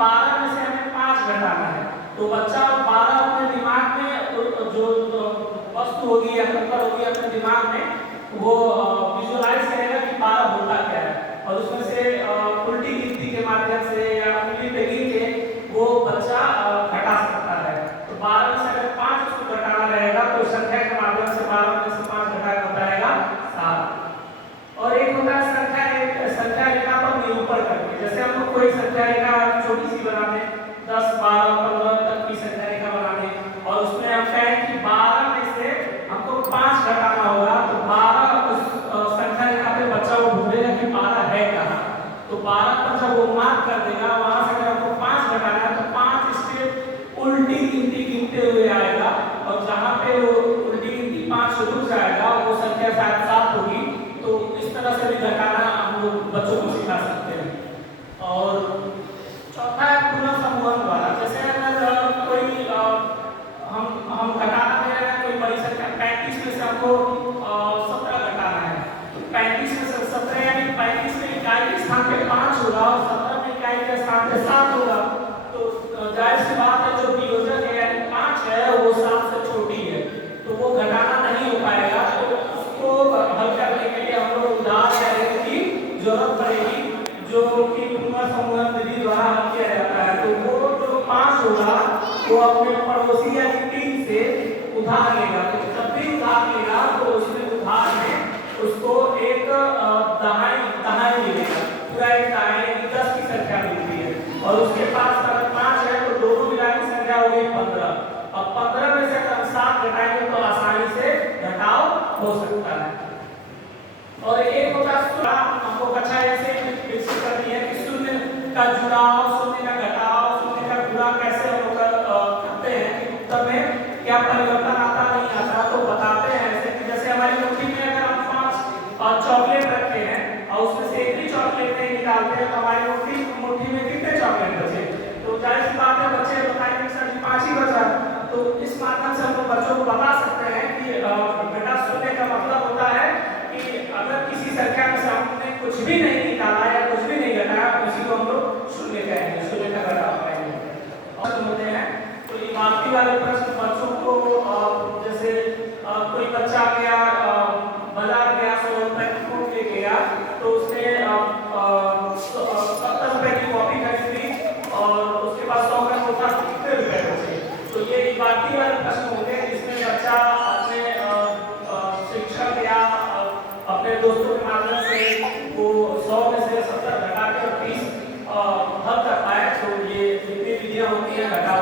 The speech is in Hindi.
12 में से हमें 5 घटाना है, तो बच्चा 12 अपने दिमाग में जो वस्तु होगी या नंबर होगी अपने दिमाग में वो विजुअलाइज करेगा कि 12 होता क्या है, और उसमें से उल्टी गिनती के माध्यम से या उंगली पे गिन के वो बच्चा घटा सकता है। तो 12 में से अगर 5 उसको घटाना रहेगा तो संख्या के माध्यम से 12 में से 5 घटा कर बताएगा 7। और एक होता है संख्या रेखा पर निरूपण करके, जैसे हम लोग कोई संख्या रेखा छोटी सी बनाते हैं 10, 12, 15 तक की संख्या रेखा बनाने, और उसमें हम कहें कि 12 में से हमको 5 घटाना होगा, तो 12 उस संख्या रेखा पे बच्चा वो ढूंढेगा कि 12 है कहाँ, तो 12 पर जब वो मार्क कर देगा वहां से अगर हमको 5 घटाना है तो 5 स्टेप उल्टी गिनती गिनते हुए आएगा, और जहाँ पे वो उल्टी गिनती 5 से रुक जाएगा वो संख्या शायद 7 होगी। तो इस तरह से भी घटाना हम लोग बच्चों को सिखा सकते हैं। और चौथा है पुनर्संबंध वाला, जैसे अगर कोई हम घटाना दे रहे हैं कोई बड़ी संख्या 35 में से हमको 17 घटाना है, तो 35 में से 17 यानी 35 में इकाई के स्थान पे 5 होगा और 17 में इकाई के स्थान पे 7 होगा, तो जाहिर सी बात है जो वियोजक है यानी 5 है वो 7 से छोटी है, तो वो घटाना नहीं हो पाएगा। तो उसको हल करने के लिए हम लोग उदाहरण की जरूरत पड़ेगी जो कि पुनर्संबंध विधि द्वारा हल किया जाता है। तो वो जो 5 होगा वो अपने पड़ोसी यानी 3 से उधार लेगा, तो जब भी उधार लेगा तो उसमें उधार में उसको एक दहाई मिलेगा, पूरा एक दहाई 10 की संख्या मिलती है, और उसके पास अगर 5 है तो दोनों मिला की संख्या हो गई 15। अब 15 में से अगर 7 घटाएंगे तो आसानी से घटाव हो सकता है। और एक होता है हमको कक्षा ऐसे विकसित करनी है कि शून्य का जुड़ाव, शून्य का घटाव, शून्य का गुणा कैसे हम लोग करते हैं कि उत्तर में क्या परिवर्तन आता नहीं आता, तो बताते हैं ऐसे कि जैसे हमारी मुट्ठी में अगर हम 5 चॉकलेट रखते हैं और उसमें से एक भी चॉकलेट नहीं निकालते हैं तो हमारी मुट्ठी में कितने चॉकलेट बचे, तो जाहिर सी बात है बच्चे बताएंगे सर 5 ही बचा। तो इस माध्यम से हम लोग बच्चों को बता सकते हैं कि बेटा शून्य का मतलब होता है कि अगर किसी संख्या में से हमने कुछ भी नहीं निकाला या कुछ भी नहीं घटाया उसी को हम लोग शून्य कहेंगे, शून्य का घटाव कहेंगे। और होते हैं तो ये बाकी वाले प्रश्न बच्चों को जैसे कोई बच्चा गया बाजार गया 100 रुपए की बुक ले गया तो उसने 70 रुपए की कॉपी खरीदी और उसके पास 100 का नोट था, कितने रुपए बचे, तो ये बाकी वाले प्रश्न होते हैं जिसमें बच्चा अपने शिक्षक या अपने दोस्तों के माध्यम से वो 100 में से 70 घटा के 30 हल कर पाए। तो ये जितनी विधियां होती है घटाव